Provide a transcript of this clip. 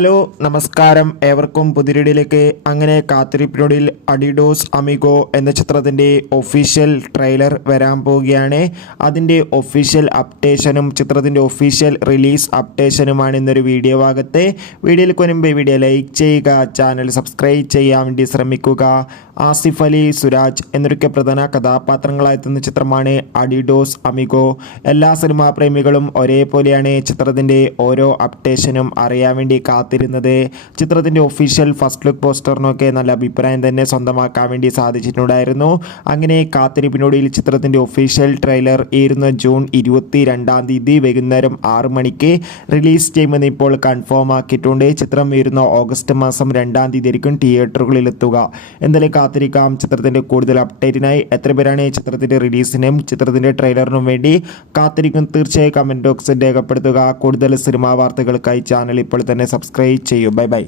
Hello നമസ്കാരം, ഏവർക്കും പുതിയൊരിടിയിലേക്ക്. അങ്ങനെ കാത്തിരിപ്പിനൊടുവിൽ അഡിഡോസ് അമിഗോ എന്ന ചിത്രത്തിൻ്റെ ഒഫീഷ്യൽ ട്രെയിലർ വരാൻ പോവുകയാണ്. അതിൻ്റെ ഒഫീഷ്യൽ അപ്ഡേഷനും ചിത്രത്തിൻ്റെ ഒഫീഷ്യൽ റിലീസ് അപ്ഡേഷനുമാണ് ഇന്നൊരു വീഡിയോ ഭാഗത്ത്. വീഡിയോയിലേക്ക് മുൻപ് വീഡിയോ ലൈക്ക് ചെയ്യുക, ചാനൽ സബ്സ്ക്രൈബ് ചെയ്യാൻ വേണ്ടി ശ്രമിക്കുക. ആസിഫ് അലി, സുരാജ് എന്നൊക്കെ പ്രധാന കഥാപാത്രങ്ങളായെത്തുന്ന ചിത്രമാണ് അഡിഡോസ് അമിഗോ. എല്ലാ സിനിമാ പ്രേമികളും ഒരേപോലെയാണ് ചിത്രത്തിൻ്റെ ഓരോ അപ്ഡേഷനും അറിയാൻ വേണ്ടി കാത്തിരുന്നത്. ചിത്രത്തിൻ്റെ ഒഫീഷ്യൽ ഫസ്റ്റ് ലുക്ക് പോസ്റ്ററിനൊക്കെ നല്ല അഭിപ്രായം തന്നെ സ്വന്തമാക്കാൻ വേണ്ടി സാധിച്ചിട്ടുണ്ടായിരുന്നു. അങ്ങനെ കാത്തിരിപ്പിനൊടുവിൽ ചിത്രത്തിൻ്റെ ഒഫീഷ്യൽ ട്രെയിലർ ജൂൺ 22 വൈകുന്നേരം 6 മണിക്ക് റിലീസ് ചെയ്യുമെന്ന് ഇപ്പോൾ കൺഫേം ആക്കിയിട്ടുണ്ട്. ചിത്രം വരുന്ന ഓഗസ്റ്റ് മാസം 2 ആയിരിക്കും തിയേറ്ററുകളിലെത്തുക. എന്തായാലും കാത്തിരിക്കാം ചിത്രത്തിൻ്റെ കൂടുതൽ അപ്ഡേറ്റിനായി. എത്ര പേരാണ് ചിത്രത്തിൻ്റെ റിലീസിനും ചിത്രത്തിൻ്റെ ട്രെയിലറിനും വേണ്ടി കാത്തിരിക്കും? തീർച്ചയായും കമൻറ്റ് ബോക്സിൽ രേഖപ്പെടുത്തുക. കൂടുതൽ സിനിമാ വാർത്തകൾക്കായി ചാനൽ ഇപ്പോൾ തന്നെ സബ്സ്ക്രൈബ് ചെയ്യൂ. Bye bye.